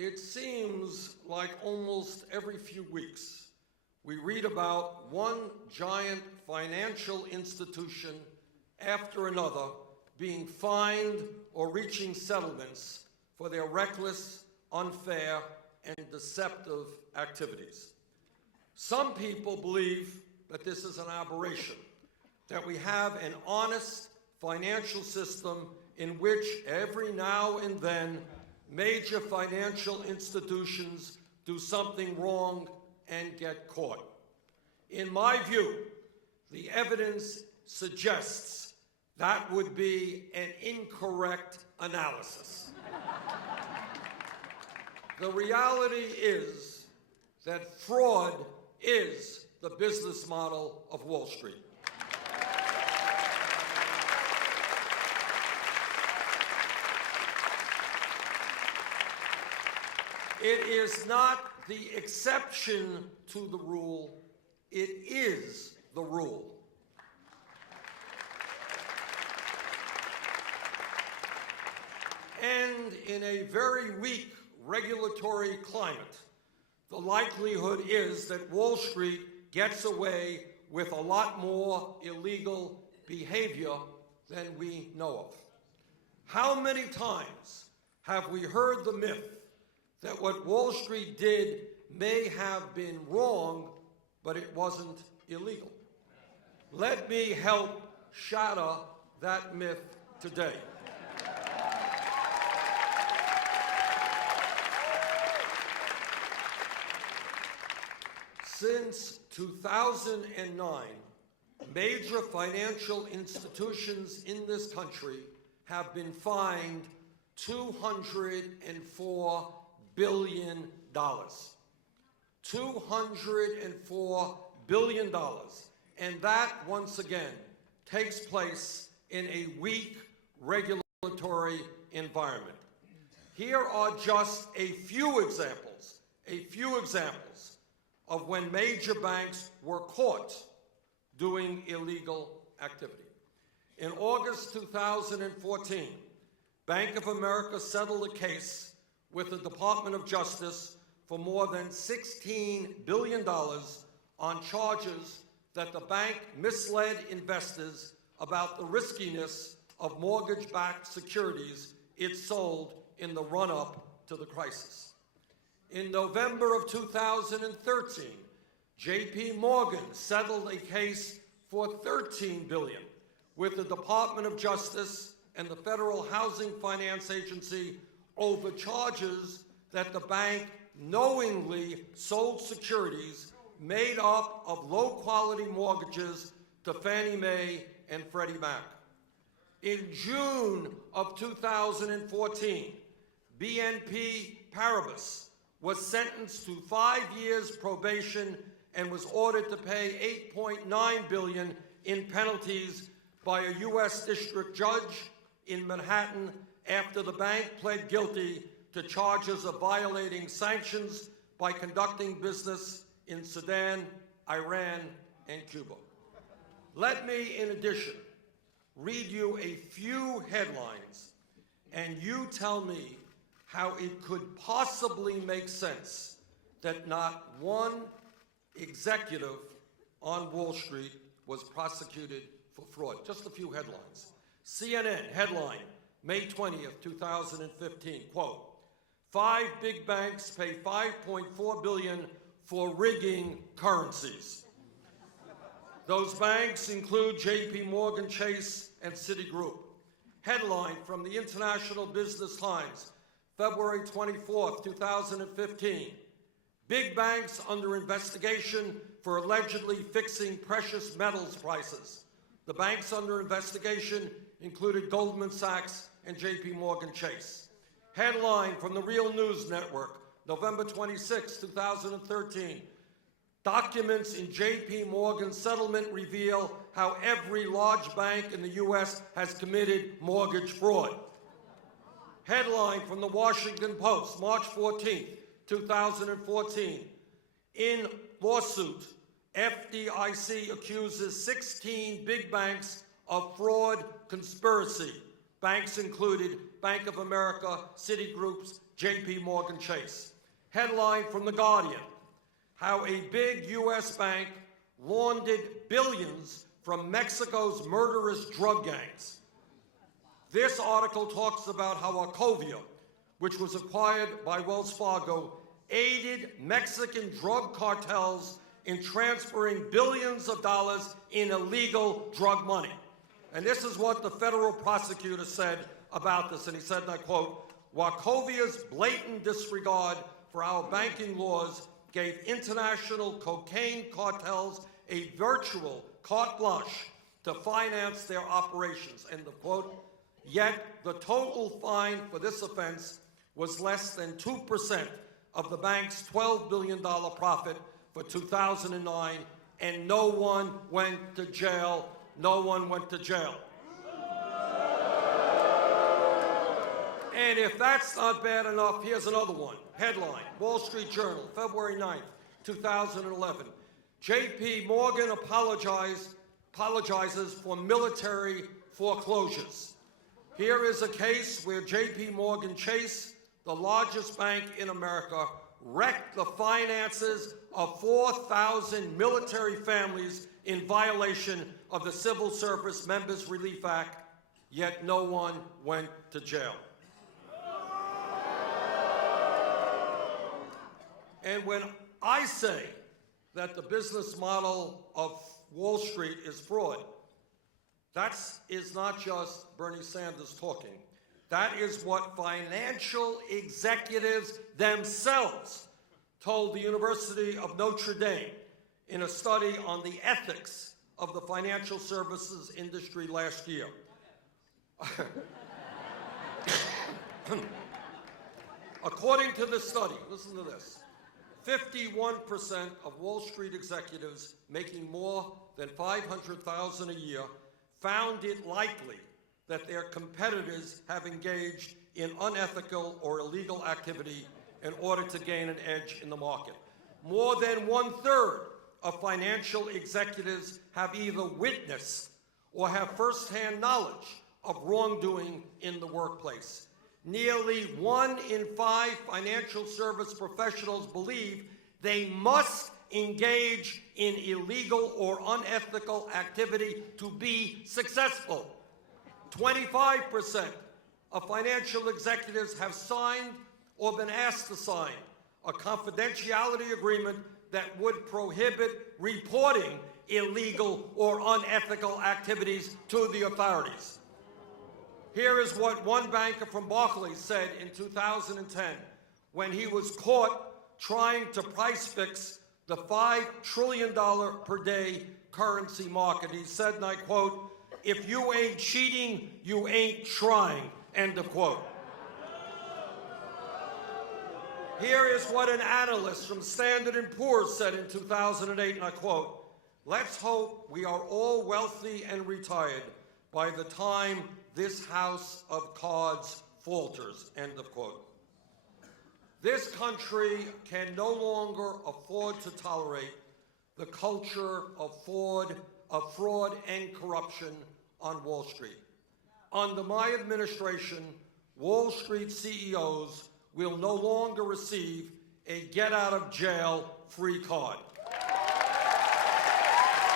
It seems like almost every few weeks we read about one giant financial institution after another being fined or reaching settlements for their reckless, unfair, and deceptive activities. Some people believe that this is an aberration, that we have an honest financial system in which every now and then major financial institutions do something wrong and get caught. In my view, the evidence suggests that would be an incorrect analysis. The reality is that fraud is the business model of Wall Street. It is not the exception to the rule, it is the rule. And in a very weak regulatory climate, the likelihood is that Wall Street gets away with a lot more illegal behavior than we know of. How many times have we heard the myth that what Wall Street did may have been wrong, but it wasn't illegal? Let me help shatter that myth today. Since 2009, major financial institutions in this country have been fined $204 billion. $204 billion. And that, once again, takes place in a weak regulatory environment. Here are just a few examples of when major banks were caught doing illegal activity. In August 2014, Bank of America settled a case with the Department of Justice for more than $16 billion on charges that the bank misled investors about the riskiness of mortgage-backed securities it sold in the run-up to the crisis. In November of 2013, J.P. Morgan settled a case for $13 billion with the Department of Justice and the Federal Housing Finance Agency over charges that the bank knowingly sold securities made up of low-quality mortgages to Fannie Mae and Freddie Mac. In June of 2014, BNP Paribas was sentenced to 5 years probation and was ordered to pay $8.9 billion in penalties by a U.S. district judge in Manhattan after the bank pled guilty to charges of violating sanctions by conducting business in Sudan, Iran, and Cuba. Let me, in addition, read you a few headlines, and you tell me how it could possibly make sense that not one executive on Wall Street was prosecuted for fraud. Just a few headlines. CNN headline, May 20th, 2015, quote, 5 big banks pay $5.4 billion for rigging currencies. Those banks include J.P. Morgan Chase and Citigroup. Headline from the International Business Times, February 24th, 2015. Big banks under investigation for allegedly fixing precious metals prices. The banks under investigation included Goldman Sachs and J.P. Morgan Chase. Headline from the Real News Network, November 26, 2013. Documents in J.P. Morgan settlement reveal how every large bank in the U.S. has committed mortgage fraud. Headline from the Washington Post, March 14, 2014. In lawsuit, FDIC accuses 16 big banks of fraud conspiracy. Banks included Bank of America, Citigroup, J.P. Morgan Chase. Headline from The Guardian: how a big U.S. bank laundered billions from Mexico's murderous drug gangs. This article talks about how Wachovia, which was acquired by Wells Fargo, aided Mexican drug cartels in transferring billions of dollars in illegal drug money. And this is what the federal prosecutor said about this, and he said, and I quote, "Wachovia's blatant disregard for our banking laws gave international cocaine cartels a virtual carte blanche to finance their operations," end of quote. Yet the total fine for this offense was less than 2% of the bank's $12 billion profit for 2009, and no one went to jail. No one went to jail. And if that's not bad enough, here's another one. Headline, Wall Street Journal, February 9th, 2011. J.P. Morgan apologizes for military foreclosures. Here is a case where J.P. Morgan Chase, the largest bank in America, wrecked the finances of 4,000 military families in violation of the Civil Service Members Relief Act, yet no one went to jail. And when I say that the business model of Wall Street is fraud, that is not just Bernie Sanders talking. That is what financial executives themselves told the University of Notre Dame in a study on the ethics of the financial services industry last year. According to this study, listen to this, 51% of Wall Street executives making more than $500,000 a year found it likely that their competitors have engaged in unethical or illegal activity in order to gain an edge in the market. More than 1/3 of financial executives have either witnessed or have firsthand knowledge of wrongdoing in the workplace. Nearly 1 in 5 financial service professionals believe they must engage in illegal or unethical activity to be successful. 25% of financial executives have signed or been asked to sign a confidentiality agreement that would prohibit reporting illegal or unethical activities to the authorities. Here is what one banker from Barclays said in 2010 when he was caught trying to price fix the $5 trillion per day currency market. He said, and I quote, "If you ain't cheating, you ain't trying," end of quote. Here is what an analyst from Standard & Poor's said in 2008, and I quote, "Let's hope we are all wealthy and retired by the time this house of cards falters," end of quote. This country can no longer afford to tolerate the culture of fraud and corruption on Wall Street. Under my administration, Wall Street CEOs will no longer receive a get-out-of-jail-free card.